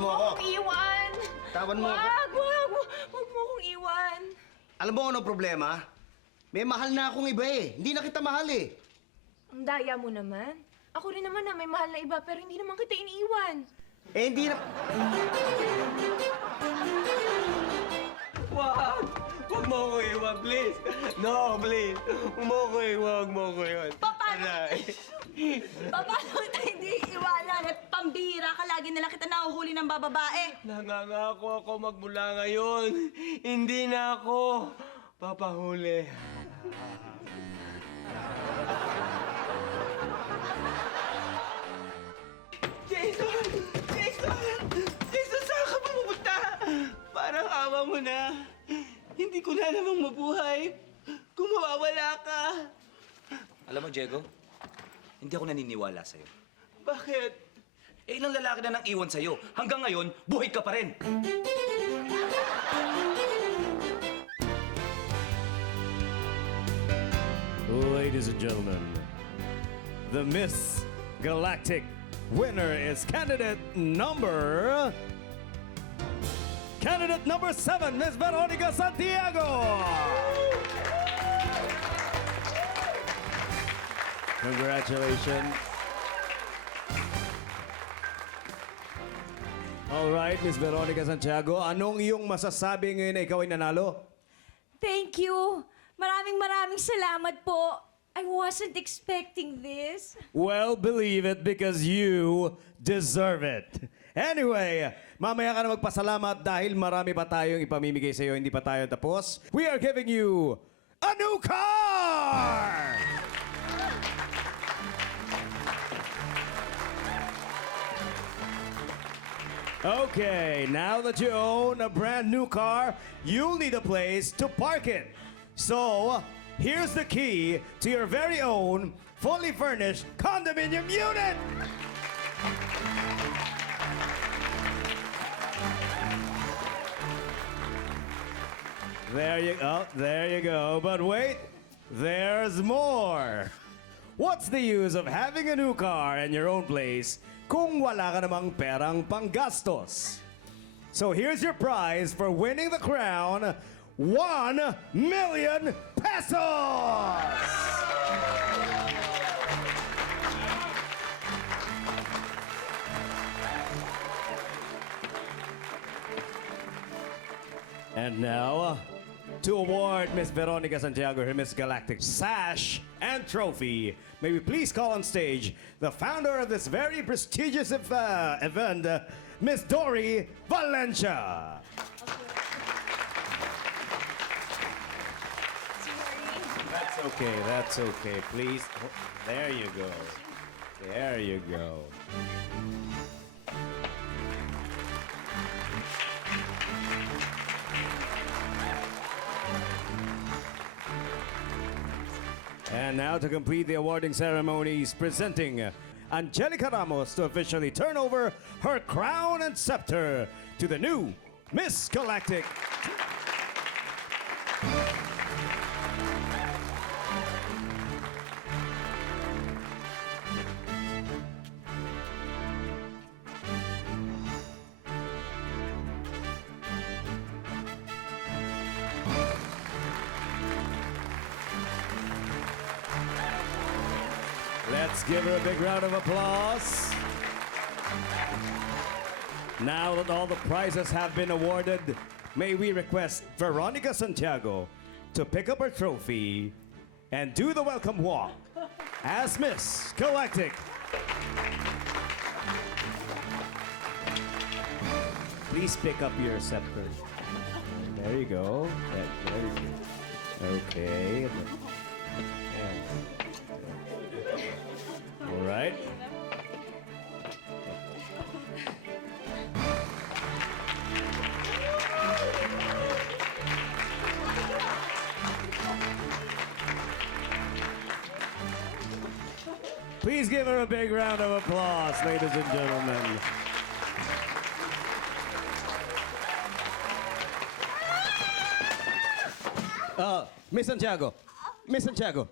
mo ako. Huwag iwan! Tawan mo ako. Huwag mo akong iwan. Alam mo ano problema? May mahal na akong iba eh. Hindi na kita mahal eh. Ang daya mo naman. Ako rin naman na may mahal na iba pero hindi naman kita iniiwan. Eh, hindi na... Wag! Huwag mo ko iwan, please! No, please! Huwag mo ko iwan, huwag mo ko iwan. Paano? Aray. Paano kita hindi iwanan at pambira ka? Lagi nalang kita nahuhuli ng bababae. Nangangako ako magmula ngayon. Hindi na ako papahuli. Jason! Jason! Jason, saan ka pumunta? Parang awa mo na. Hindi ko na namang mabuhay kung mawawala ka. Alam mo, Diego, hindi ako naniniwala sa'yo. Bakit? Eh, ilang lalaki na nang iwan sa'yo. Hanggang ngayon, buhay ka pa rin. Ladies and gentlemen, the Miss Galactic winner is candidate number 7, Miss Veronica Santiago. Congratulations. All right, Miss Veronica Santiago, anong iyong masasabi ngayon na ikaw ay nanalo? Thank you. Maraming salamat po. I wasn't expecting this. Well, believe it because you deserve it. Anyway, mamaya ka na magpasalamat dahil marami pa tayong ipamimigay sa iyo. Hindi pa tayo tapos. We are giving you a new car! Okay, now that you own a brand new car, you'll need a place to park it. So, here's the key to your very own fully furnished condominium unit. There you go. But wait, there's more. What's the use of having a new car and your own place kung wala ka namang perang panggastos? So here's your prize for winning the crown, 1 million pesos! And now, to award Miss Veronica Santiago her Miss Galactic sash and trophy, may we please call on stage the founder of this very prestigious event, Miss Dory Valencia. That's okay. Please, there you go. There you go. And now to complete the awarding ceremonies, presenting Angelica Ramos to officially turn over her crown and scepter to the new Miss Galactic. Let's give her a big round of applause. Now that all the prizes have been awarded, may we request Veronica Santiago to pick up her trophy and do the welcome walk as Miss Galactic. Please pick up your scepter. There you go. There you go. Okay. All right. Please give her a big round of applause, ladies and gentlemen. Miss Santiago. Miss Santiago.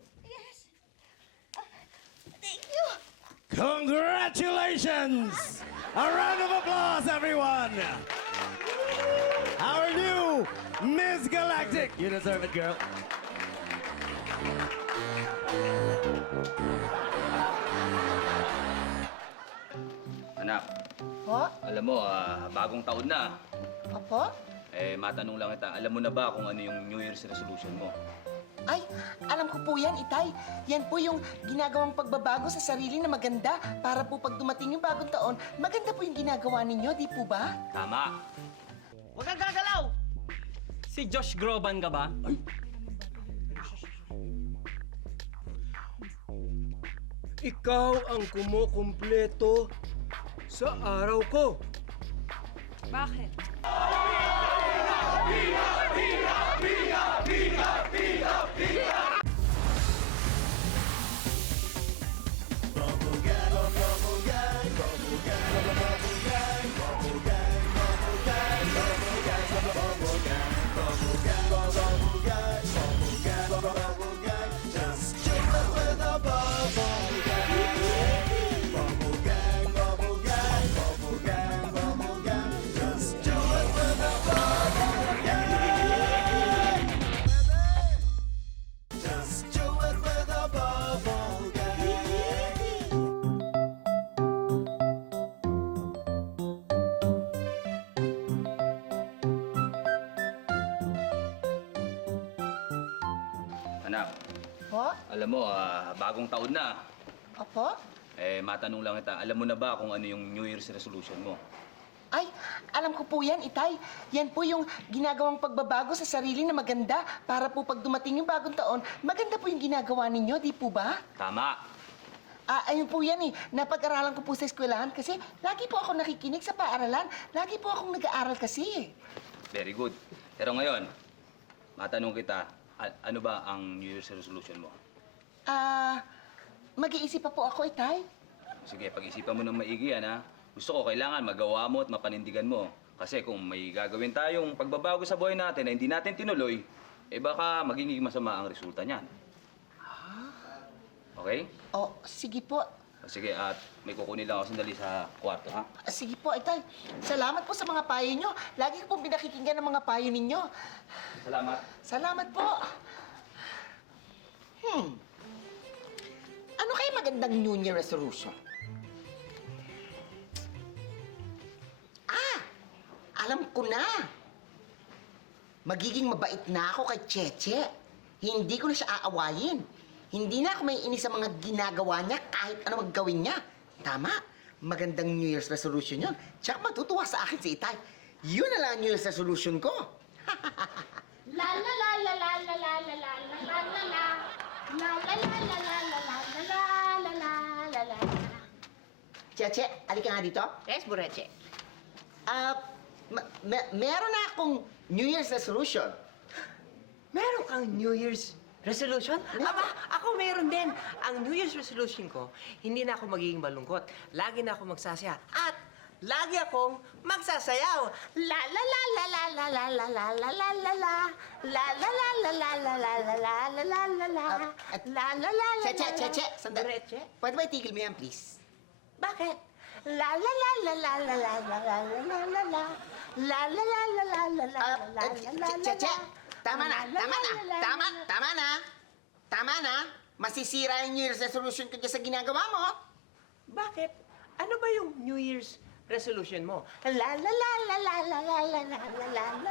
Thank you. Congratulations! A round of applause, everyone! Our new Miss Galactic! You deserve it, girl. Anak, Po? alam mo, bagong taon na. Opo? Matanong lang kita, alam mo na ba kung ano yung New Year's resolution mo? Ay, alam ko po yan, Itay. Yan po yung ginagawang pagbabago sa sarili na maganda para po pag dumating yung bagong taon, maganda po yung ginagawa ninyo, di po ba? Tama. Huwag kang gagalaw! Si Josh Groban ka ba? Ikaw ang kumukumpleto sa araw ko. Bakit? Anak, Po? alam mo, bagong taon na. Opo? Matanong lang kita, alam mo na ba kung ano yung New Year's resolution mo? Ay, alam ko po yan, Itay. Yan po yung ginagawang pagbabago sa sarili na maganda para po pag dumating yung bagong taon, maganda po yung ginagawa ninyo, di po ba? Tama. Ayun po yan eh. Napag-aralan ko po sa eskwelahan kasi lagi po ako nakikinig sa paaralan. Lagi po akong nag-aaral kasi. Very good. Pero ngayon, matanong kita, ano ba ang New Year's resolution mo? Mag-iisip pa po ako, Itay. Sige, pag-isipan mo ng maigi yan, ha? Gusto ko, kailangan magawa mo at mapanindigan mo. Kasi kung may gagawin tayong pagbabago sa buhay natin na hindi natin tinuloy, baka magiging masama ang resulta niyan. Okay? Oh, sige po. Sige, at may kukunin lang ako sandali sa kwarto, ha? Sige po, Itay. Salamat po sa mga payo nyo. Lagi ko pong pinakikinggan ng mga payo ninyo. Salamat. Salamat po. Ano kaya magandang New Year resolution? Alam ko na. Magiging mabait na ako kay Cheche. Hindi ko na siya aawayin. Hindi na ako may inis sa mga ginagawa niya kahit ano maggawin niya. Tama. Magandang New Year's resolution yun. Tsaka matutuwa sa akin si Itay. Yun na lang ang New Year's resolution ko. La la la la la la la la la la la la la. La la la la la la la la la la la la. Cheche, alika nga dito. Yes, Bureche. Meron na akong New Year's resolution. Meron kang New Year's resolution? Aba, ako meron din. Ang New Year's resolution ko, hindi na ako magiging malungkot. Lagi na ako magsasaya. At lagi akong magsasayaw. La la la la la la la la la la la la la. La la la la la la la la la la la la la. La la la la. Cheche, sandali. Bureche? Pwede ba itigil mo yan, please? Bakit? La la la la la la la la la la la la la. La la la la la la la la la la la. Cheche, tama na. Tama na. Masisira yung New Year's resolution ko dyan sa ginagawa mo. Bakit? Ano ba yung New Year's resolution mo? La la la la la la la la la la la la la.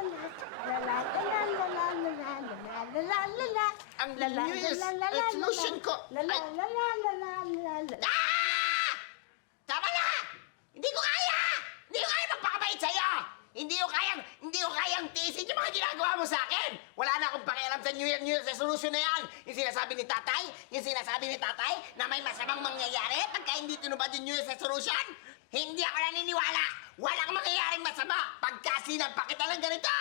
La la la la la la la la la la la la. Ang New Year's resolution ko La la la la la la la la. Tama na! Hindi ko kaya! Hindi ko kaya magpakabait sa'yo! Hindi ko kayang tiisin yung mga ginagawa mo sa akin! Wala na akong pakialam sa New Year's resolution na yan! Yung sinasabi ni tatay na may masamang mangyayari pagka hindi tinubad yung New Year's resolution? Hindi ako naniniwala! Wala kang mangyayaring masama pagka sinampa kita ng ganito!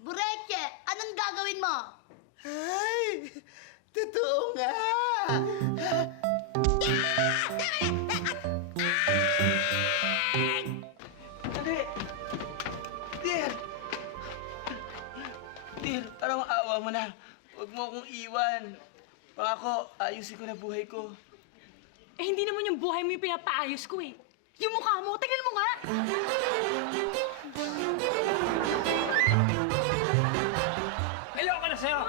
Bureche, anong gagawin mo? Ay! Totoo nga! Hindi! Dear! Dear, parang awa mo na. Huwag mo akong iwan. Pangako, ayusin ko na buhay ko. Eh, hindi naman yung buhay mo yung pinapaayos ko eh. Yung mukha mo, tingnan mo nga! Ayoko na sa'yo!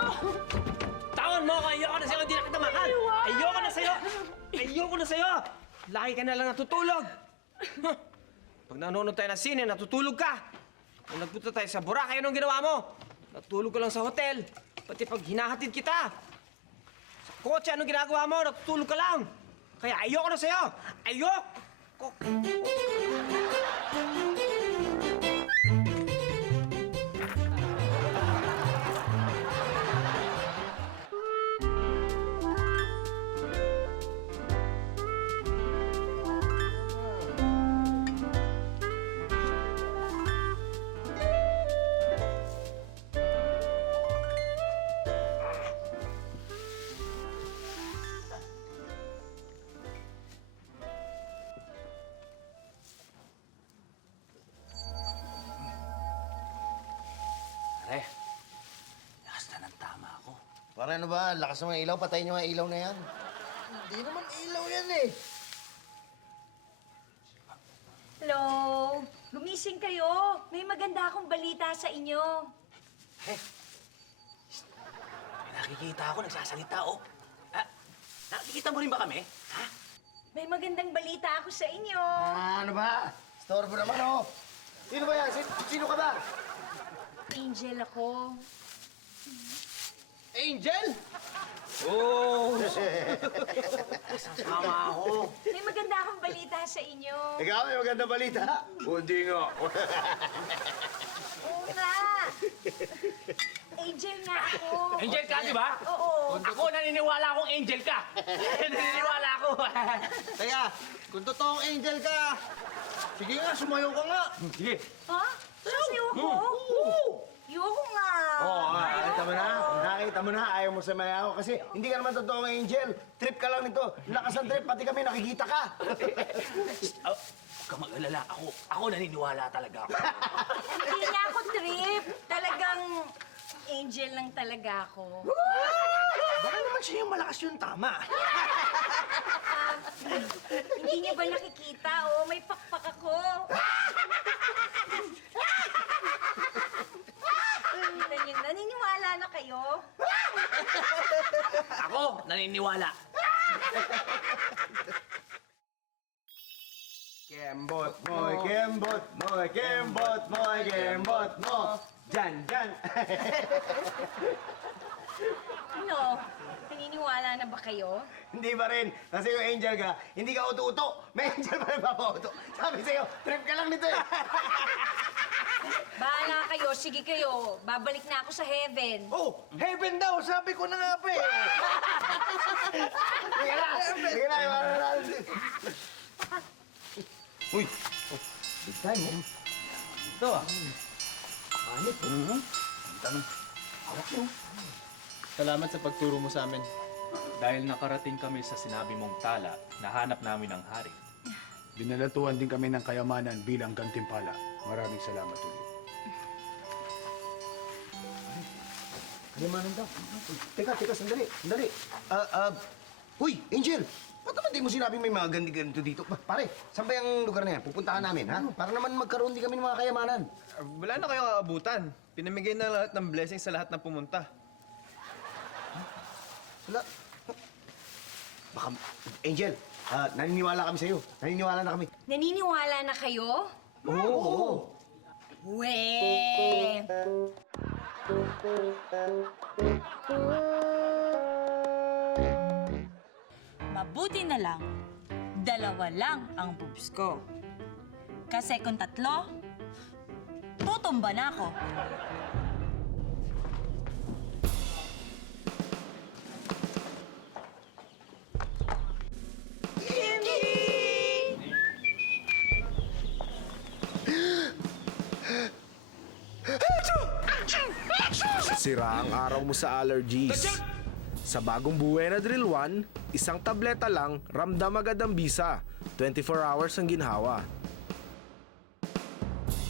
Tawan mo ako! Ayoko na sa'yo! Hindi na kita mahal! Ayoko na sa'yo! Ayoko na sa'yo! Lagi ka na lang natutulog! Huh. Pag nanonood tayo ng sine, natutulog ka! Kung nagpunta tayo sa Boracay, anong ginawa mo? Natutulog ka lang sa hotel. Pati pag hinahatid kita. Sa kotse, anong ginagawa mo? Natutulog ka lang. Kaya ayoko na sa'yo! Ayoko! Pare, lakas na ng tama ako. Para ano ba? Lakas ng mga ilaw. Patayin nyo nga ilaw na yan. Hindi naman ilaw yan eh. Hello? Gumising kayo. May maganda akong balita sa inyo. Nakikita ako, nagsasalita, oh. Nakikita mo rin ba kami? Ha? May magandang balita ako sa inyo. Ano ba? Storbo naman oh. Sino ba yan? Sino ka ba? Angel ako. Angel? Oh! Tama ako. May maganda akong balita sa inyo. Ikaw, may magandang balita. Hindi nga. Oo nga. Angel nga ako. Angel ka, di ba? Oo. Ako, naniniwala akong angel ka. Naniniwala ako. Teka, kung totoong angel ka, sige nga, sumayo ka nga. Sige. Ha? Sasayo ko? Yoko nga. Nakita mo na. Nakita mo na, ayaw mo sumayaw. Kasi hindi ka naman totoong angel. Trip ka lang nito. Lakas ng trip, pati kami nakikita ka. Huwag ka mag-alala. Ako naniniwala talaga ako. Hindi niya ako trip. Talagang angel lang talaga ako. Baka naman siya yung malakas yung tama. Hindi niya ba nakikita? Oh, may pakpak ako. Kita niyo, naniniwala na kayo? Ako, naniniwala. Kembot mo'y kembot mo'y kembot mo'y kembot mo. Jan, jan. Ano? Naniniwala na ba kayo? Hindi pa rin. Kasi yung angel ka, hindi ka uto-uto. May angel pa rin papauto. Sabi sa'yo, trip ka lang nito eh. Bahala kayo, sige kayo. Babalik na ako sa heaven. Oh, heaven daw. Sabi ko na nga pa eh. Sige na. Sige na. Uy. Oh, big time oh. Ito ah. Manit oh. Tanong. Hawak mo. Salamat sa pagturo mo sa amin. Dahil nakarating kami sa sinabi mong tala, nahanap namin ang hari. Binalatuan din kami ng kayamanan bilang gantimpala. Maraming salamat ulit. Kayamanan daw. Teka, sandali. Uy, Angel! Ba't naman di mo sinabing may mga ganito dito? Pare, saan ba yung lugar na yan? Pupuntahan namin, ha? Para naman magkaroon din kami ng mga kayamanan. Wala na kayong aabutan. Pinamigay na lahat ng blessing sa lahat ng pumunta. Wala. Baka, Angel, naniniwala kami sa'yo. Naniniwala na kami. Naniniwala na kayo? Oo. We! Mabuti na lang, 2 lang ang boobs ko. Kasi kung 3, tutumba na ako. Sira ang araw mo sa allergies. Sa bagong Buenadril 1, isang tableta lang, ramdam agad ang bisa. 24 hours ang ginhawa.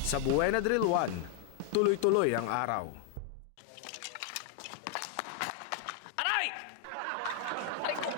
Sa Buenadril 1, tuloy-tuloy ang araw. Aray! Aray ko!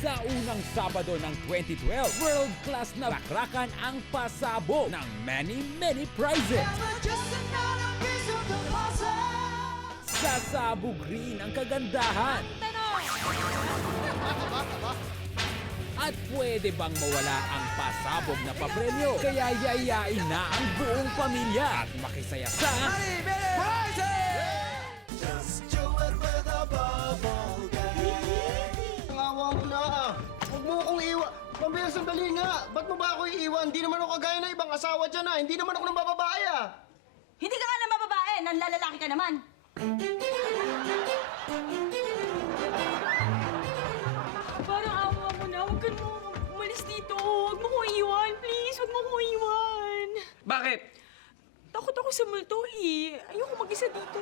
Sa unang Sabado ng 2012, world-class na rakrakan ang pasabog ng many prizes. Sasabog rin ang kagandahan. At pwede bang mawala ang pasabog na papremyo? Kaya yayain na ang buong pamilya at makisaya sa Awa mo na ah. Huwag mo akong iwan. Pambaya, sandali nga. Ba't mo ba ako iiwan? Hindi naman ako kagaya ng ibang asawa dyan ah. Hindi naman ako ng bababae ah. Hindi ka nga na mababae, nanlalalaki ka naman. Parang awa mo na. Huwag ka na umalis dito. Huwag mo ko iwan. Please, huwag mo ko iwan. Bakit? Takot ako sa multo eh. Ayoko mag-isa dito.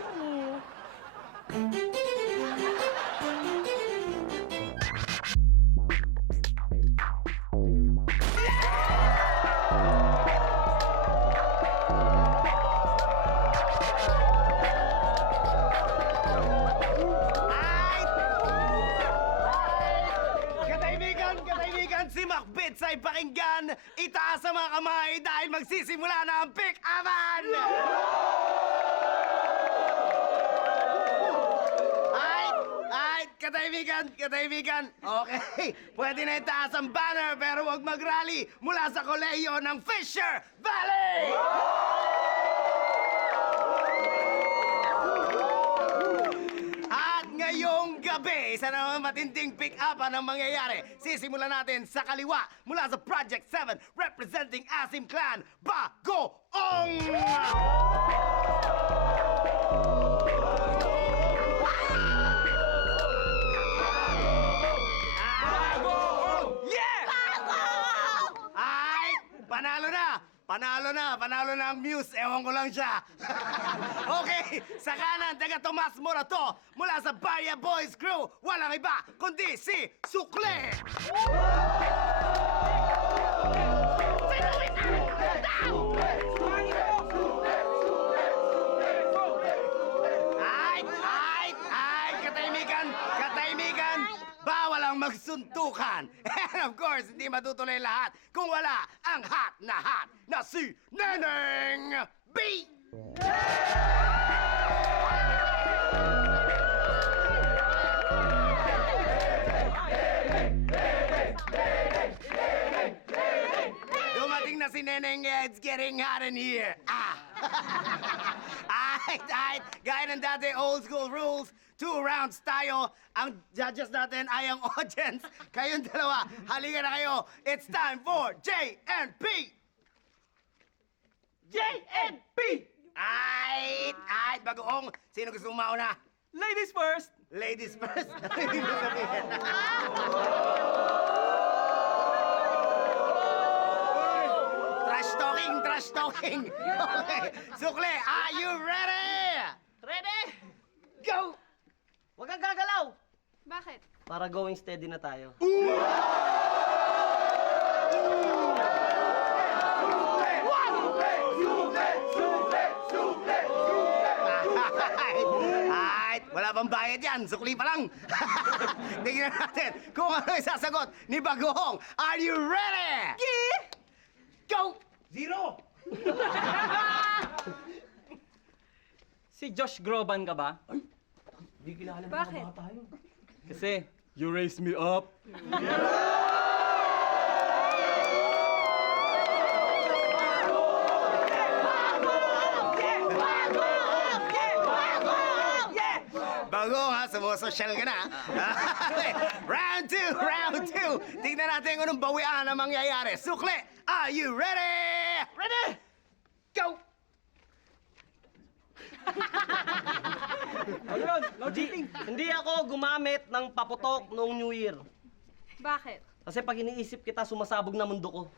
Katahimikan, si Macbeth ay pakinggan. Itaas ang mga kamay dahil magsisimula na ang pick-upan! Katahimikan. Okay, pwede na itaas ang banner pero huwag mag-rally mula sa kolehiyo ng Fisher Valley! At ngayong gabi, isa naman matinding pick-upan ang mangyayari. Sisimulan natin sa kaliwa mula sa Project 7 representing Asim Clan, Bagoong! Panalo na ang Muse. Ewan ko lang siya. Okay, sa kanan, taga Tomas Morato. Mula sa Barya Boys Crew, walang iba kundi si Sukle. Katahimikan. Bawal ang magsuntukan. And of course, hindi matutuloy lahat kung wala ang hot na si Neneng B! Dumating na si Neneng, it's getting hot in here. Aight. Gaya ng dati, old school rules. 2 rounds tayo. Ang judges natin ay ang audience. Kayong dalawa, halika na kayo. It's time for JNP! JNP! Aight. Bagoong. Sino gusto mauna? Ladies first. Ladies first? Hindi mo sabihin. Trash talking. Okay. Sukle, are you ready? Ready? Go! Huwag kang gagalaw. Bakit? Para going steady na tayo. Ay, wala bang bayad yan? Sukli pa lang. Tingnan natin kung ano yung sasagot ni Bagoong. Are you ready? Yeah! Go! 0! Si Josh Groban ka ba? Hindi kilala ng Bakit? mga bata yun. Kasi, you raised me up. Bago ha, sumusosyal ka na. Round 2! Tignan natin kung anong bawian ang mangyayari. Sukle, are you ready? Ready? Go! Ano yun? No cheating. Hindi ako gumamit ng paputok noong New Year. Bakit? Kasi pag iniisip kita, sumasabog na mundo ko.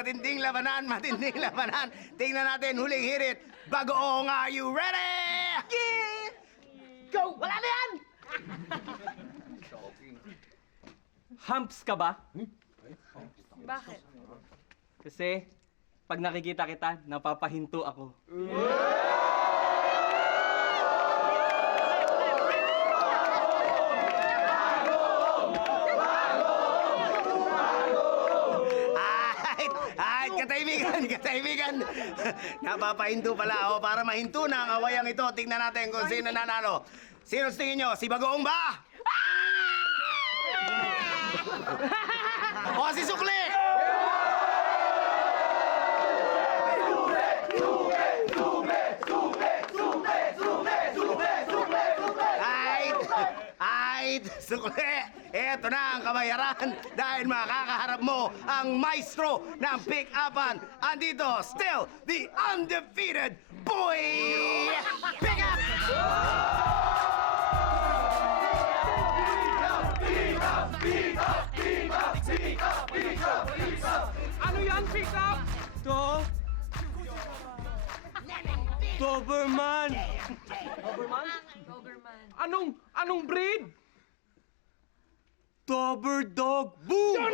matinding labanan, matinding labanan. Tingnan natin, huling hirit. Bagoong, are you ready? Yeah! Go! Wala na yan! Humps ka ba? Bakit? Kasi pag nakikita kita, napapahinto ako. Ay, katahimikan. Napapahinto pala, oh, para mahinto na ang awayang ito. Tingnan natin kung sino nanalo. Sino sa tingin nyo? Si Bagoong ba? O si Sukli? Ay, Sukli! Eto na ang kabayaran dahil makakaharap mo ang maestro ng pick-upan. Andito, still, the undefeated Boy Pick-up! Ano yan, pick up? Doberman! Doberman? Anong breed? Dober dog. Boom!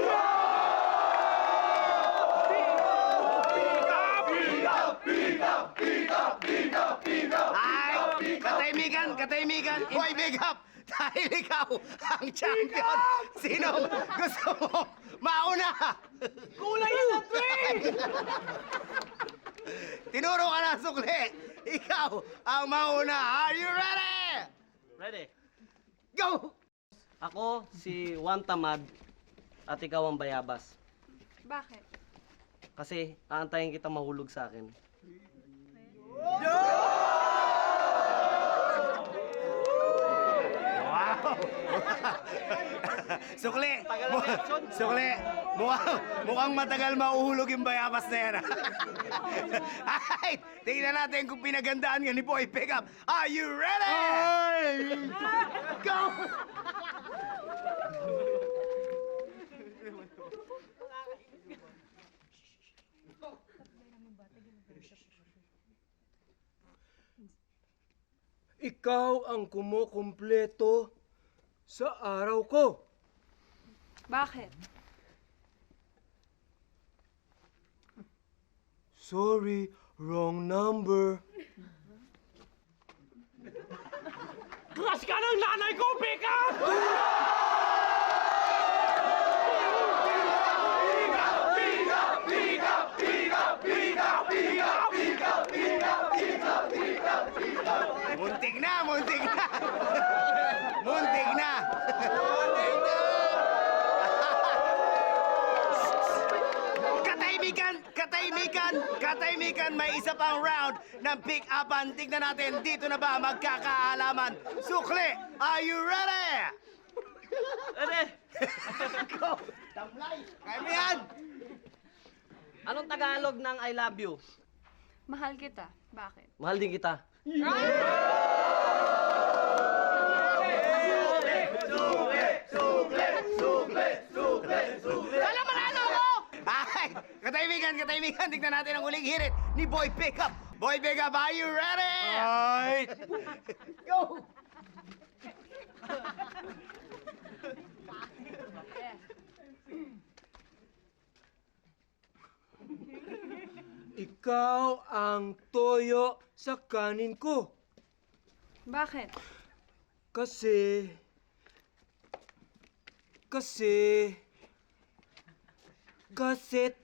Ay, katahimikan. Boy Pick-up! Dahil ikaw ang champion. Sino gusto mo mauna? Kulay na Tinuro ka na, Sukli. Ikaw ang mauna. Are you ready? Ready? Go! Ako si Juan Tamad at ikaw ang Bayabas. Bakit? Kasi aantayin kita mahulog sa akin. Wow! Sukli, mukhang matagal mauhulog yung Bayabas na yan. Ay, tingnan natin kung pinagandaan nga ni Boy Pick-up. Are you ready? Go! Ikaw ang kumukumpleto sa araw ko. Bakit? Sorry, wrong number. Crush ka ng nanay ko, pick up! Muntik na! Katahimikan, may isa pang round ng pick-upan. Tignan natin, dito na ba magkakaalaman? Sukli, are you ready? Ready? Go! Tamlay! Kaya mo yan! Anong Tagalog ng I love you? Mahal kita. Bakit? Mahal din kita. Ay! Katahimikan, tignan natin ang huling hirit ni Boy Pick-up. Boy Pick-up, are you ready? Ay! Go! Ikaw ang toyo sa kanin ko. Bakit? Kasi cassette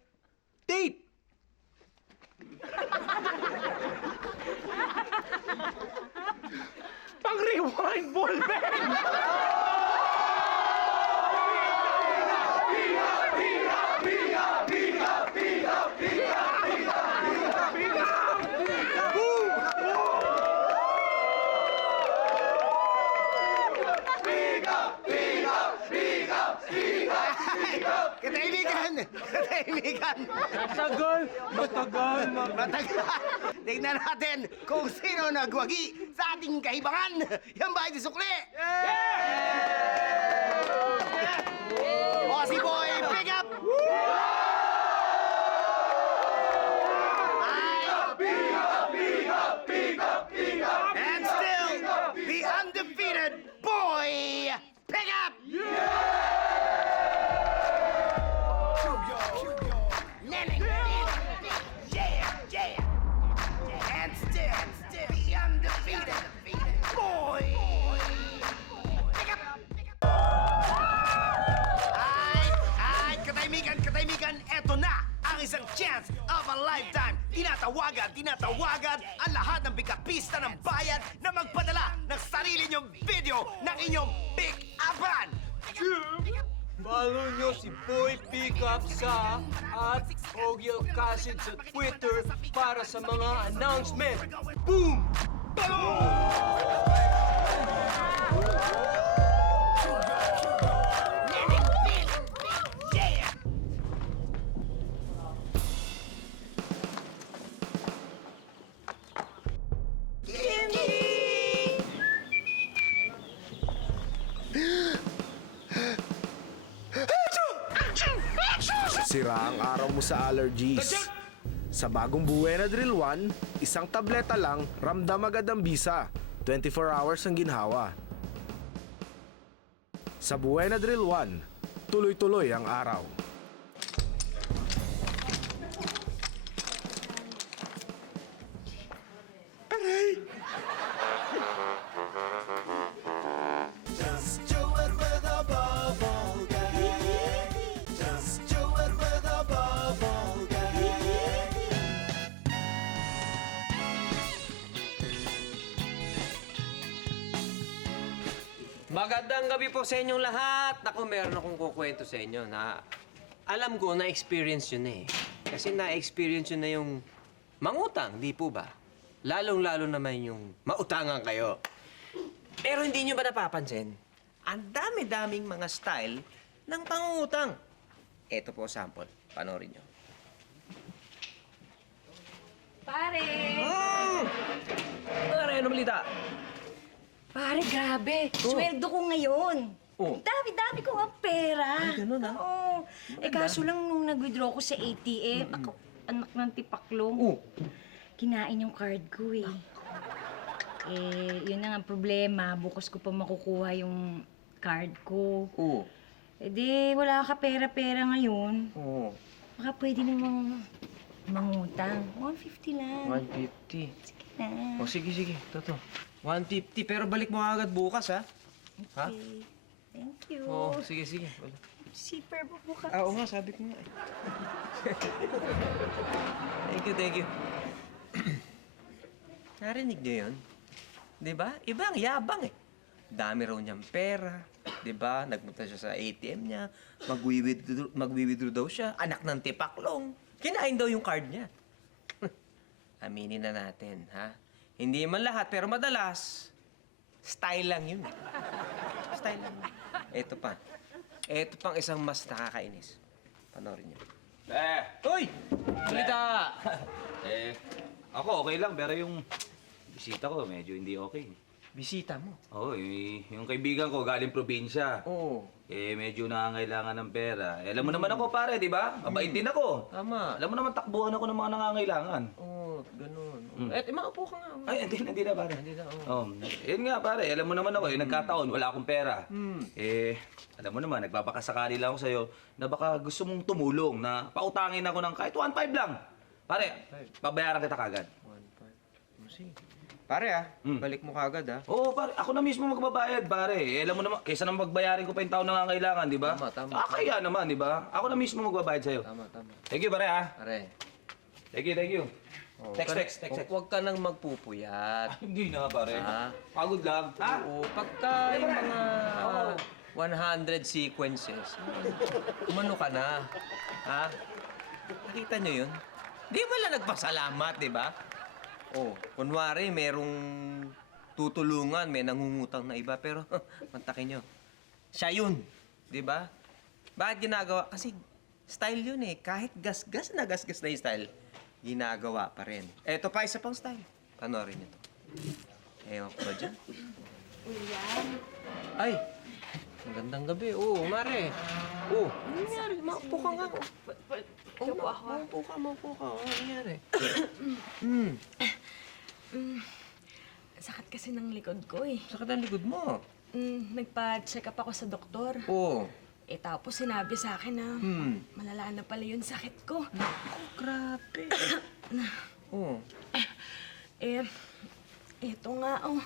tape. Pang-rewind ballpen! Katahimikan! Matagal. Tignan natin kung sino nagwagi sa ating kahibangan. Yan ba ay Sukli? O si Boy Pick-up! And still, the undefeated boy pickup. And still, the undefeated boy pickup. Ay, katahimikan, eto na ang isang chance of a lifetime. Tinatawagan ang lahat ng pikapista ng bayan na magpadala ng sarili niyong video ng inyong pick-upan. Follow nyo si Boy Pickup sa @Ogyel Casid sa Twitter para sa mga announcement. Boom! Sira ang araw mo sa allergies. Sa bagong Buena Drill 1, isang tableta lang, ramdam agad ang bisa. 24 hours ang ginhawa. Sa Buena Drill 1, tuloy-tuloy ang araw. Just do it with a bubble gang. Just do it with a bubble gang. Magandang gabi po sa inyong lahat. Ako, meron akong kukwento sa inyo na alam ko na-experience yun eh. Kasi na-experience yun na yung mangutang, di po ba? Lalong-lalo naman yung mautangan kayo. Pero hindi nyo ba napapansin? Ang dami-daming mga style ng pangungutang. Ito po sample. Panoorin nyo. Pare! Pare, ano balita? Pare, grabe. Sweldo ko ngayon. Oh. Dami-dami ko ang pera. Ay, ganun ah. Oo. Kaso lang nung nag-withdraw ko sa ATM, ako, anak ng tipaklong, kinain yung card ko eh. Yun na nga ang problema. Bukas ko pa makukuha yung card ko. Oo. Di, wala ka pera-pera ngayon. Oo. Baka pwede namang mangutang. 150 lang. 150. Sige na. O, sige. Toto. 150, pero balik mo agad bukas, ha? Ha? Okay. Thank you. Oo, sige. Wala. Super po bukas. Oo nga, sabi ko nga eh. Thank you. Narinig niyo yun? Di ba? Iba ang yabang eh. Dami raw niyang pera. Di ba? Nagpunta siya sa ATM niya. Magwi-withdraw daw siya. Anak ng tipaklong. Kinain daw yung card niya. Aminin na natin, ha? Hindi man lahat, pero madalas, style lang yun. Style lang yun. Ito pa. Ito pang isang mas nakakainis. Panoorin niyo. Hoy! Balita! Ako okay lang, pero yung bisita ko medyo hindi okay. Bisita mo? Oo, yung kaibigan ko galing probinsya. Oo. Medyo nangangailangan ng pera. Alam mo naman ako, pare, di ba? Mabait din ako. Tama. Alam mo naman, takbuhan ako ng mga nangangailangan. Oo, ganun. Maupo ka nga. Ay, hindi na, pare. Hindi na, oo. Yun nga, pare. Alam mo naman ako, yung nagkataon, wala akong pera. Alam mo naman, nagpapakasakali lang ako sa'yo na baka gusto mong tumulong na pautangin ako ng kahit 1.5 lang. Pare, babayaran kita kagad. 1.5. Sige. Pare balik mo kagad Oo, pare. Ako na mismo magbabayad, pare. Alam mo naman, kaysa nang magbayarin ko pa yung tao na nangangailangan, di ba? Tama. Kaya naman, di ba? Ako na mismo magbabayad sa'yo. Tama. Thank you, pare, Pare. Thank you. Text. Huwag ka nang magpupuyat. Hindi na, pare. Ha? Pagod lang. Ha? Oo, pagka yung mga 100 sequences, umano ka na. Ha? Nakita nyo yun? Di ba lang nagpasalamat, di ba? Oh, kunwari, merong tutulungan, may nangungutang na iba, pero mantakin nyo, siya yun, di ba? Bakit ginagawa? Kasi style yun eh. Kahit gasgas na yung style, ginagawa pa rin. Eto pa, isa pang style. Panoorin nyo to. Ewan ko ba dyan? Ay! Magandang gabi. Oo, Mare. Oo. Ano nangyari? Maupo ka nga. Ito po ako. Maupo ka. Ano nangyari? Sakit kasi ng likod ko eh. Sakit ang likod mo. Nagpa-check up ako sa doktor. Oo. Eh tapos sinabi sa akin na malala na pala yung sakit ko. Grabe. Oo. Ito nga oh.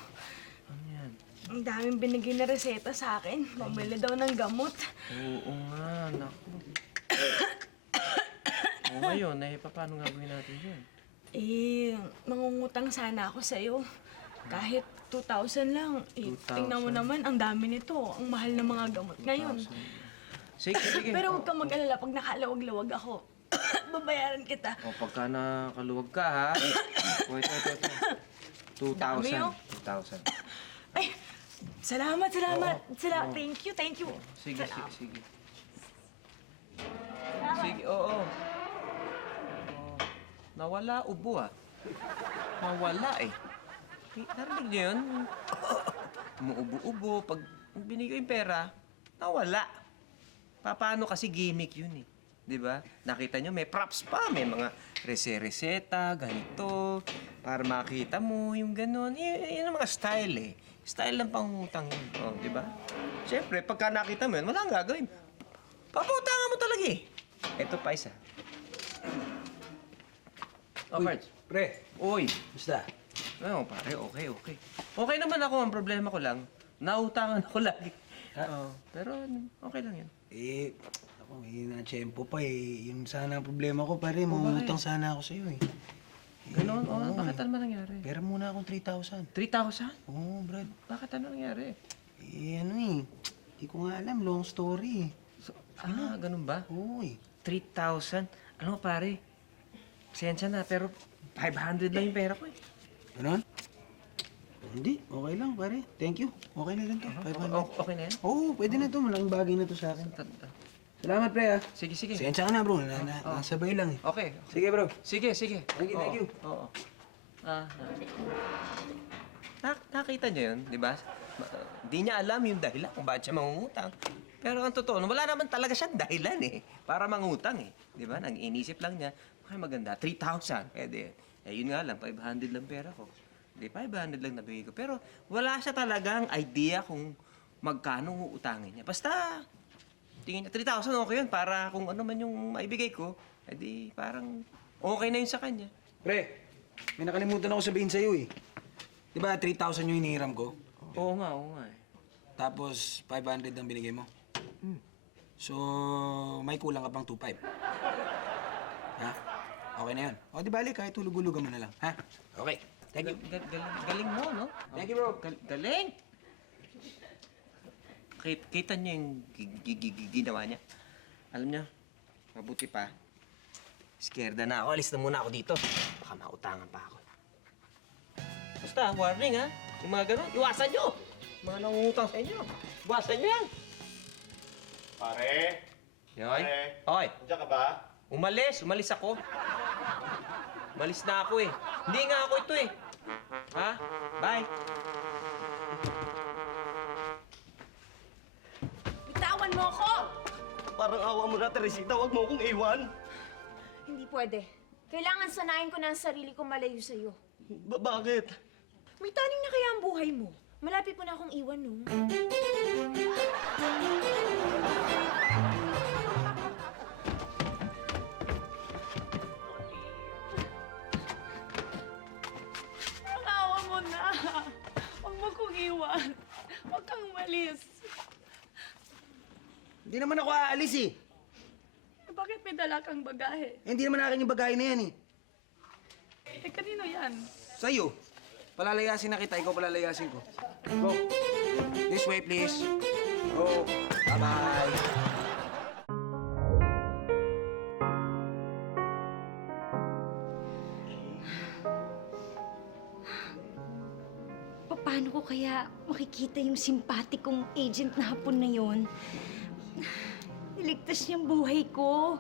Ano yan? Ang daming binigay na reseta sa akin. Mabili daw ng gamot. Oo nga, naku. Ngayon, paano nga gawin natin yun? Mangungutang sana ako sa'yo. Kahit 2,000 lang. 2,000? Tingnan mo naman, ang dami nito. Ang mahal ng mga gamot ngayon. Sige. Pero huwag kang mag-alala pag nakalawag-lawag ako. Babayaran kita. O, pagka nakaluwag ka, ha? Wait. 2,000. Dami, oh. 2,000. Ay, salamat. Thank you. Sige. Sige, oo. Nawala ubo, ah. Nawala, eh. Narinig niyo yun? Umuubo-ubo. Pag binigay yung pera, nawala. Paano kasi gimmick yun, eh. Di ba? Nakita nyo, may props pa. May mga reseta, ganito. Para makita mo yung ganon. Yun ang mga style, eh. Style ng pangutang yun. Oh, di ba? Siyempre, pagka nakita mo yun, wala kang gagawin. Paputangan mo talaga, eh. Ito pa isa. Oh, Pards. Pre, Uy. basta. Oo, pare, okay. Okay naman ako. Ang problema ko lang, nautangan ako lagi. Oo, pero okay lang yan. Ako, may na-tsempo pa eh. Yung sana ang problema ko, pare, mangungutang sana ako sa'yo eh. Ganon? Bakit ano nangyari? Pera muna akong 3,000. 3,000? Oo, Brad. Bakit ano nangyari? Hindi ko nga alam. Long story eh. Ganun ba? Oo eh. 3,000? Ano pare? Pasensya na, pero 500 lang yung pera ko eh. Ganon? Hindi, okay lang pare. Thank you. Okay na lang to. 500. Okay na yan? Oo, pwede na to. Malaking bagay na to sa akin. Salamat, pre, ah. Sige. Pasensya ka na, bro. Nasabay lang eh. Okay. Sige, bro. Sige. Thank you. Oo. Nakita niyo yun, di ba? Di niya alam yung dahilan kung bakit siya mangungutang. Pero ang totoo, wala naman talaga siyang dahilan eh. Para mangutang eh. Di ba? Nang-inisip lang niya, okay, maganda, 3,000. Pwede. Yun nga lang, 500 lang pera ko. Di, 500 lang nabigay ko. Pero wala siya talagang idea kung magkano uutangin niya. Basta, tingin niya, 3,000 okay yun. Para kung ano man yung maibigay ko, edi parang okay na yun sa kanya. Pre, may nakalimutan ako sabihin sa'yo eh. Di ba 3,000 yung hinihiram ko? Oo nga eh. Tapos 500 ang binigay mo? So, may kulang ka pang 2,500. Ha? Okay na yun. O, di bali, kahit hulug-hulugan mo na lang. Ha? Okay. Thank you. Galing mo, no? Thank you, bro. Galing! Kita niyo yung ginawa niya? Alam niyo, mabuti pa. Scared na ako. Alis na muna ako dito. Baka mautangan pa ako. Basta, warning ha. Yung mga ganun, iwasan niyo! Mga nangungutang sa inyo. Iwasan niyo yan! Pare? Yoy? Hoy! Nandiyan ka ba? Umalis ako. Umalis na ako eh. Hindi nga ako ito eh. Ha? Bye! Bitawan mo ako! Parang awa mo na, Teresita. Huwag mo akong iwan. Hindi pwede. Kailangan sanayin ko na ang sarili ko malayo sa'yo. Bakit? May taning na kaya ang buhay mo. Malapit mo na akong iwan, no? Ang awa mo na. Huwag mo kong iwan. Huwag kang umalis. Hindi naman ako aalis eh. Bakit may dala kang bagahe? Hindi naman akin yung bagay na yan eh. Kanino yan? Sa'yo. Palalayasin na kita, ikaw palalayasin ko. Go. This way, please. Go. Bye-bye. Paano ko kaya makikita yung simpatikong agent na hapon na yon? Niligtas niyang buhay ko.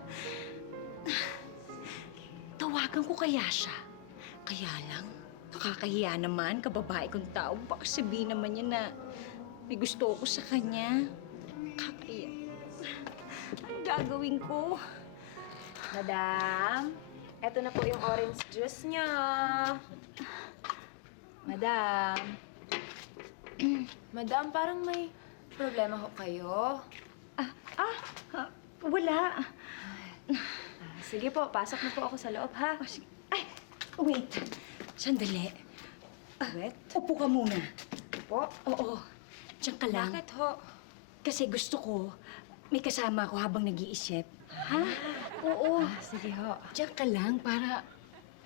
Tawagan ko kaya siya. Kaya lang, nakakahiya naman, kababae kong tao. Baka sabihin naman niya na may gusto ako sa kanya. Kakahiya. Anong gagawin ko? Madam, eto na po yung orange juice niyo. Madam. Madam, parang may problema ho kayo. Wala. Sige po, pasok na po ako sa loob, ha? Ay, wait. Sandali. Wait. Upo ka muna. Po? Oo. Diyan ka lang. Bakit ho? Kasi gusto ko, may kasama ako habang nag-iisip. Ha? Oo. Sige ho. Diyan ka lang para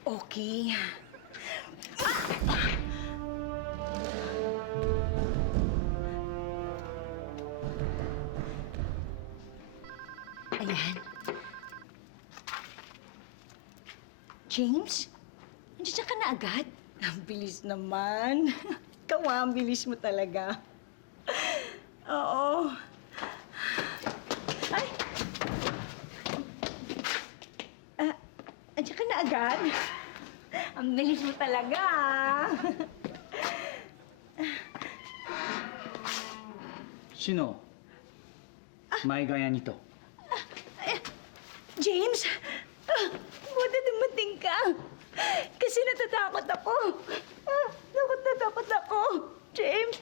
okay. Ayan. James? Nandiyan ka na agad? Ang bilis naman. Ikaw ang bilis mo talaga. Oo. Ay! Andiyan ka na agad? Ang bilis mo talaga. Shino, may gaya nito. James! Buti dumating ka. Kasi natatakot ako. Natakot ako. James!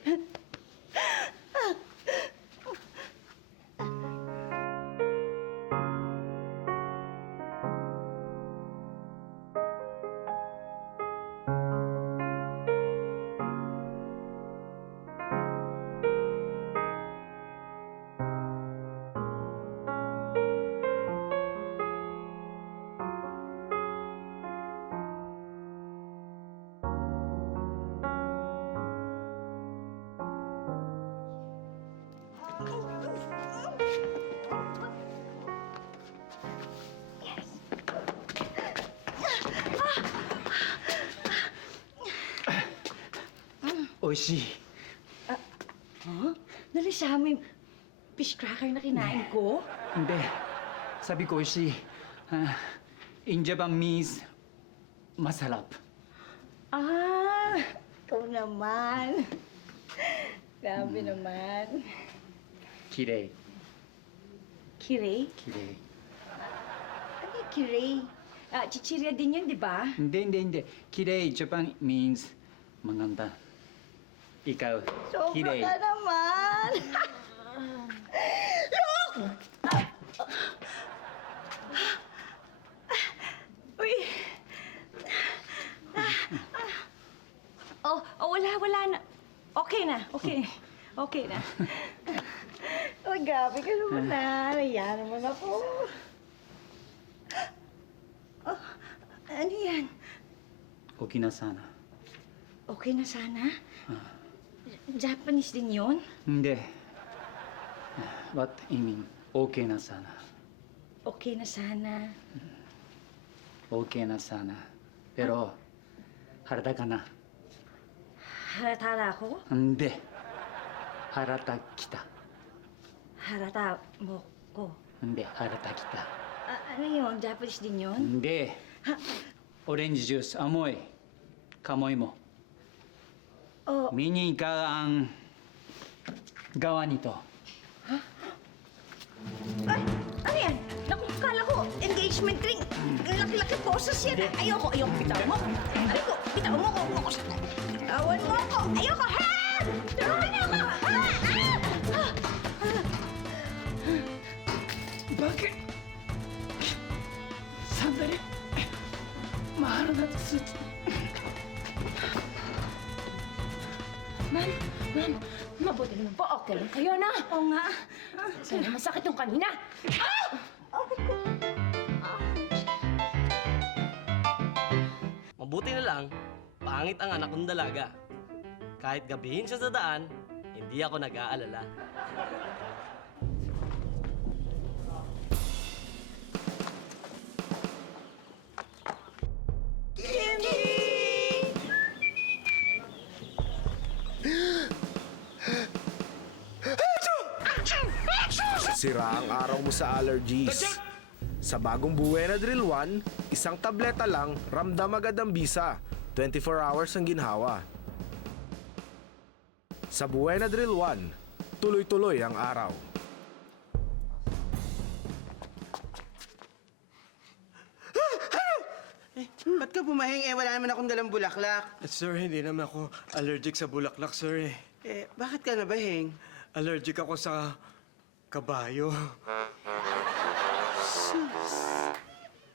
Oishi. Huh? Nalisa mo yung fish cracker na kinain ko? Hindi. Sabi ko, Oishi. In Japanese, masarap. Ikaw naman. Grabe naman. Kirei. Kirei? Kirei. Ano yung kirei? Chichirya din yun, di ba? Hindi. Kirei, Japan means maganda. Ikaw, Sobra kirei. ka naman! Look! Uy! Wala na. Okay na. Uy, grabe ka naman na. Naiya naman ako. Ano yan? Okay na sana. Okay na sana? Japanese din yun? Hindi. What I mean, okay na sana. Okay na sana. Okay na sana. Pero, harata ka na. Harata ako? Hindi. Harata kita. Harata mo ko. Hindi, harata kita. Ano yun? Japanese din yun? Hindi. Orange juice, amoy. Kamoy mo. Oh. Mini ka ang gawa nito. Ay! Ano yan? Naku, kala ko, engagement ring. Laki-laki boses yan. Ayoko. Bitawan mo. Ayoko. Bitawan mo ko. Bitawan mo ko. Ayoko. Ha! Bitawan niyo ako. Ha! Bakit? Sandali. Mahal na ito. Ma'am, mabuti naman po. Okay lang kayo na. Oo nga. Sana masakit yung kanina. Mabuti na lang, pangit ang anak kong dalaga. Kahit gabihin siya sa daan, hindi ako nag-aalala. Sira ang araw mo sa allergies. Sa bagong Buena Drill 1, isang tableta lang, ramdam agad ang bisa. 24 hours ang ginhawa. Sa Buena Drill 1, tuloy-tuloy ang araw. Ba't ka pumahing? Wala naman akong dalang bulaklak. Sir, hindi naman ako allergic sa bulaklak, sir. Bakit ka nabahing? Allergic ako sa kabayo.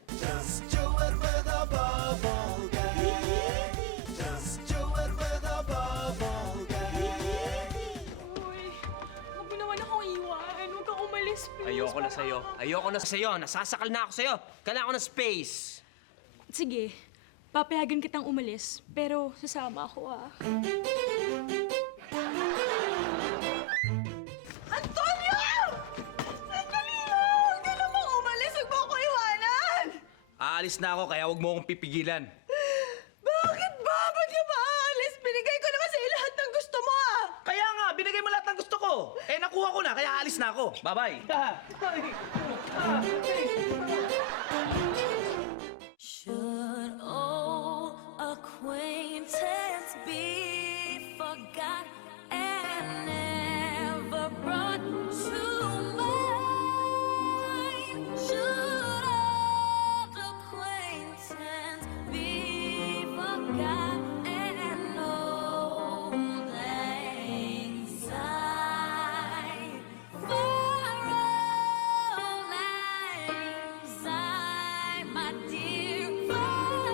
Just do it with a bubble gang. Just do it with a bubble gang. Uy, huwag mo naman akong iwan. Huwag kang umalis, please. Ayoko na sa'yo. Ayoko na sa'yo. Nasasakal na ako sa'yo. Kailangan ko ng space. Sige, papayagan kitang umalis, pero sasama ako Antonio! Sandali lang! Huwag ka namang umalis! Huwag mo ako iwanan! Aalis na ako, kaya huwag mo akong pipigilan. Bakit ba? Ba't ka maalis? Binigay ko naman sa'yo lahat ng gusto mo Kaya nga, binigay mo lahat ng gusto ko. Nakuha ko na, kaya aalis na ako. Bye-bye. Should old acquaintance be forgot and never brought to mind? Should old acquaintance be forgot and old lang syne? For old lang syne, my dear, for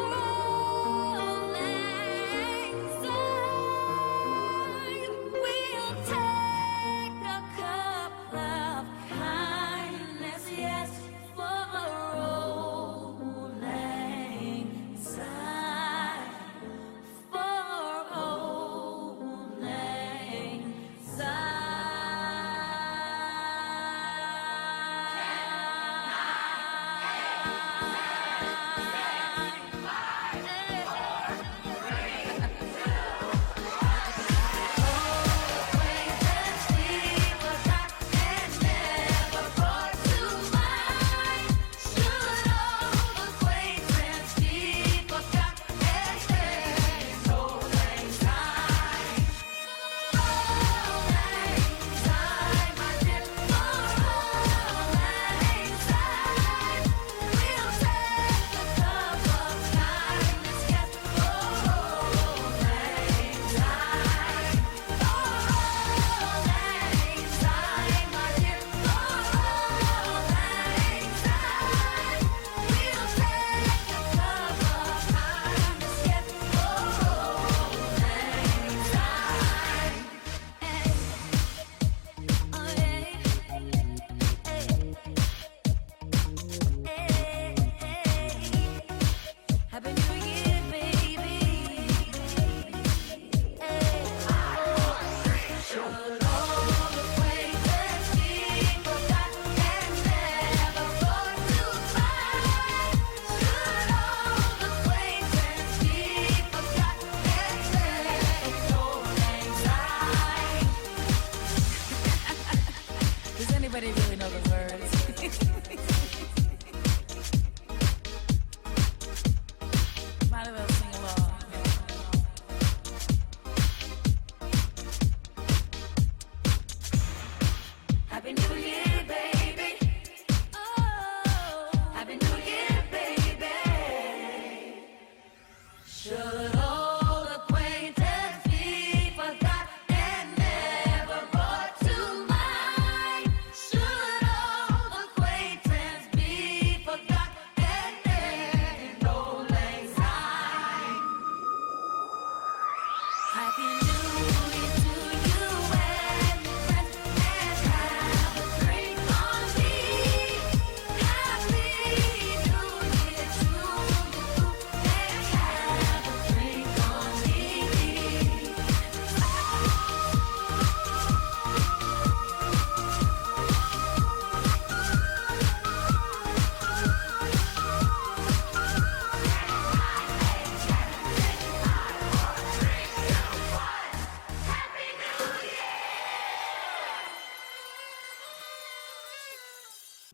old lang syne, we'll take a cup of kindness, yes, for old lang syne, for old lang Happy New Year, baby. Should old acquaintance be forgot and never brought to mind? Should old acquaintance be forgot and never old lang syne? Does anybody really know the words? Might as well sing along. Happy New Year, baby. Oh, Happy New Year, baby. Should old acquaintance be forgot and never brought to mind? Should old acquaintance be forgot and never old lang syne? Happy New Year to you and your friends, and have a drink on me. Happy New Year to you and have a drink on me.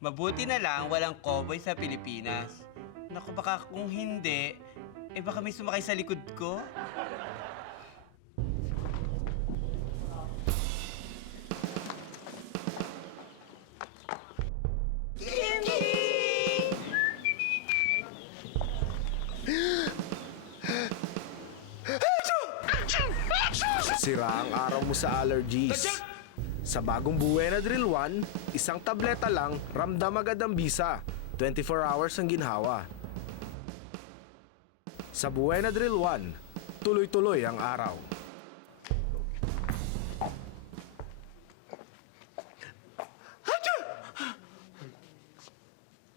Mabuti na lang walang cowboy sa Pilipinas. Naku, baka kung hindi, baka may sumakay sa likod ko. Kimmy! Sira ang araw mo sa allergies. Sa bagong Buenadril 1, isang tableta lang, ramdam agad ang bisa. 24 hours ang ginhawa. Sa Buenadril 1, tuloy-tuloy ang araw.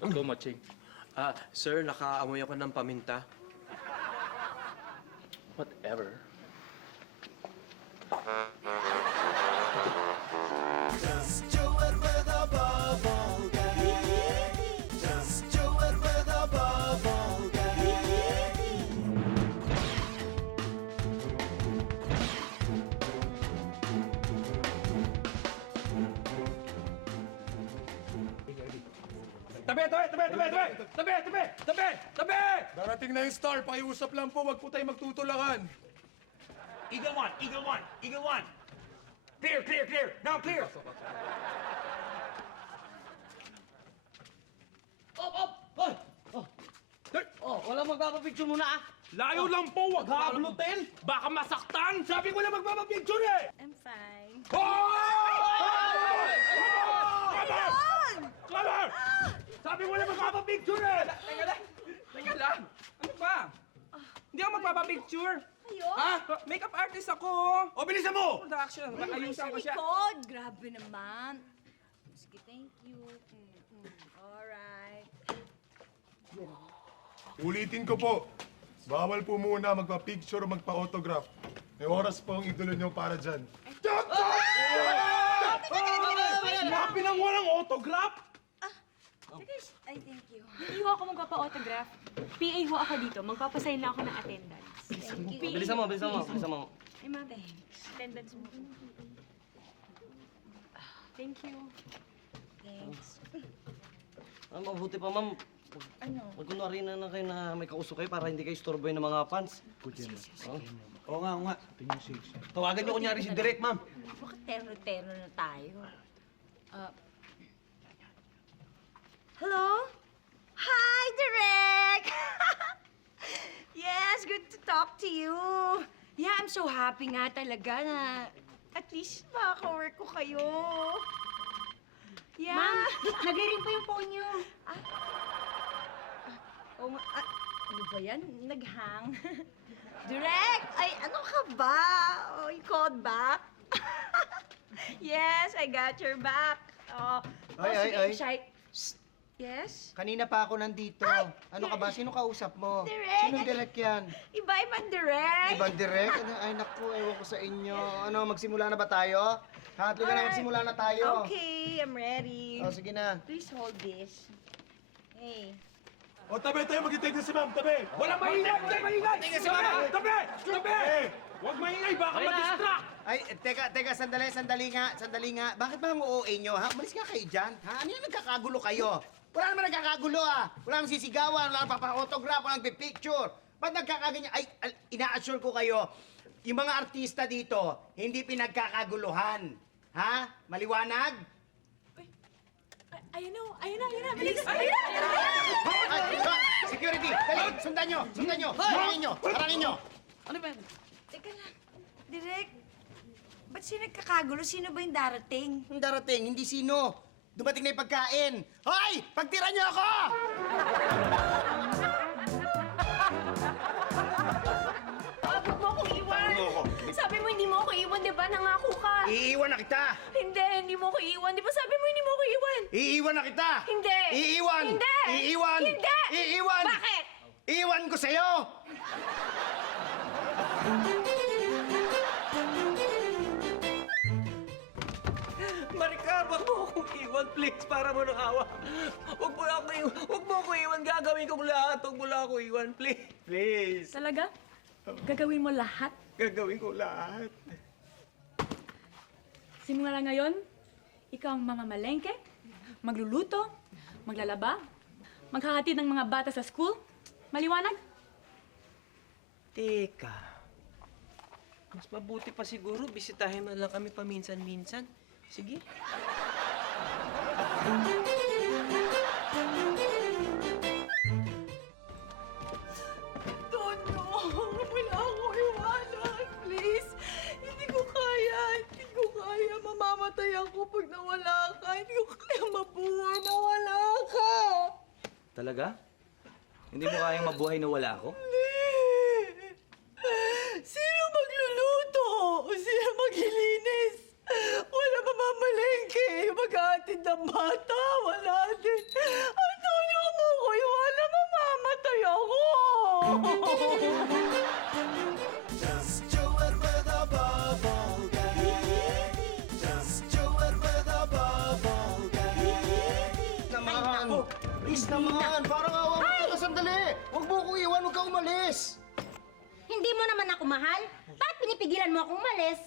Ikaw, Maching. Sir, nakaamoy ako ng paminta. Whatever. Darating na yung star, pakiusap lang po, wag po tayo magtutulangan. Eagle 1, Eagle 1, Eagle 1. Clear, clear, clear. Now clear. Walang magpapapicture muna ah. Layo lang po, wag hablutin. Baka masaktan. Sabi ko na magpapapicture eh. I'm fine. Cover! Sabi mo na magpapapicture eh. Teka lang. Ano ba? Hindi ako magpapapicture. Ayun. Ha? Makeup artist ako. O, bilisan mo! Production. Ayusin ko siya. Likod. Grabe naman. Sige, thank you. Alright. Ulitin ko po. Bawal po muna magpa-picture o magpa-autograph. May oras po ang idolo nyo para dyan. Sinabi nang walang autograph! Ay, thank you. Hindi ho ako magpapa-autograph. PA ho ako dito. Magpapasign lang ako ng attendance. Thank you. Bilisan mo, bilisan mo, bilisan mo. Ay, ma'am. Attendance mo. Thank you. Thanks. Mabuti pa, ma'am. Ano? Magkunwari na kayo na may kausok kayo para hindi kayo istorboy ng mga fans. Oo nga, oo nga. Tawagan niyo kunyari si Direk, ma'am. Bakit terno-terno na tayo? Hello? Hi, Direk! Yes, good to talk to you. Yeah, I'm so happy nga talaga na at least makaka-work ko kayo. Yeah. Ma'am, nag-ring pa yung phone niyo. Oh, ano ba yan? Nag-hang. Direk! Ay, ano ka ba? Oh, you called back? Yes, I got your back. Oh, Ay. Shy. Shh. Yes? Kanina pa ako nandito. Ano ka ba? Sino kausap mo? Direk. Sinong direct yan? Iba-ibang Direk. Ibang direct? Ay, naku, ewan ko sa inyo. Ano, magsimula na ba tayo? Hatlo ka na, magsimula na tayo. Okay, I'm ready. O, sige na. Please hold this. Hey. O, tabi tayo, mag-take na si ma'am, tabi. Walang maingay! Walang maingay! Tingnan si mama. Tabi! Tabi! Huwag maingay, baka ma-distract! Ay, teka, sandali nga. Bakit ba ang OA nyo, ha? Malis nga kayo dyan, ha? Ano yung nagkakagulo kayo? Wala naman nagkakagulo, ha? Wala nang sisigawan, wala nang papa-autograph, wala nang pipicture. Ba't nagkakaganyan? Ay, ina-assure ko kayo, yung mga artista dito, hindi pinagkakaguluhan. Ha? Maliwanag? Ayun na. Bilis. Ay, security! Dali! Sundan nyo! Harangin nyo! Ano ba? Teka lang. Direk, ba't sino nagkakagulo? Sino ba yung darating? Yung darating, hindi sino. Dumating na yung pagkain. Hoy! Pagtira nyo ako! Huwag mo akong iwan. Sabi mo hindi mo ako iwan, di ba? Nangako ka. Iiwan na kita! Hindi mo ako iwan. Di ba sabi mo hindi mo ako iwan? Iiwan na kita! Hindi. Iiwan! Hindi. Iiwan! Hindi. Iiwan! Bakit? Iiwan ko sa'yo! Maricar, wag mo akong iwan, please, para mo ng awa. Wag mo ako iwan, gagawin ko lahat. Wag mo lang ako iwan, please. Please. Talaga? Gagawin mo lahat? Gagawin ko lahat. Simula ngayon, ikaw ang mamamalengke, magluluto, maglalaba, maghahatid ng mga bata sa school. Maliwanag? Teka. Mas mabuti pa siguro, bisitahin mo lang kami paminsan-minsan. Sige. Tono, wala akong iwanan. Please, hindi ko Talaga? Hindi mo kayang mabuhay na wala ako? Sino magluluto? Sino maglilinis? Wala mamamalengke. Mag-aatid ng bata. Wala din. Ang tulong mo ko. Wala mamamatay ako. Just do it with a bubble gang. Just do it with a bubble gang. Naman! Please naman! Parang awa mo ka sandali! Huwag mo akong iwan, huwag ka umalis! Hindi mo naman ako mahal? Bakit pinipigilan mo akong umalis?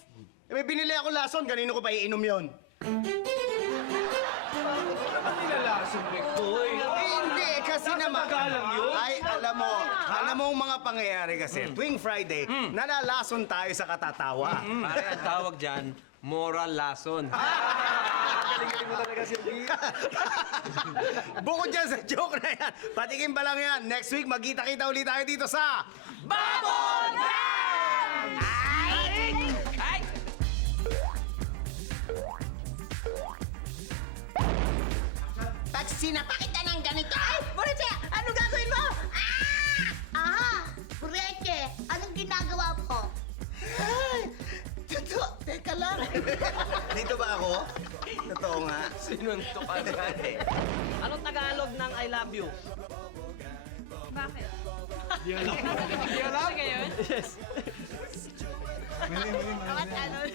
Eh, may binili ako lason, kanino ko pa iinom yon? Nilalason, Rectoy. Hindi, kasi naman... Ay, alam mo ang mga pangyayari kasi, tuwing Friday, nalalason tayo sa katatawa. Pare, ang tawag dyan, moral lason. Galing-galing mo talaga, Silvi. Bukod dyan sa joke na yan, patikim pa lang yan. Next week, magkita-kita ulit tayo dito sa... Bubble Gang! Ay! Pag sinapa kita ng ganito... Ay! Boreche, ano gagawin mo? Aha! Bureke, anong ginagawa ko? Ay! Totoo, teka lang. Dito ba ako? Totoo nga. Sinuntok ka na eh. Anong Tagalog ng I love you? Bakit? Di alam? Sige yun? Yes. Mali, mali, mali. Bakit ano?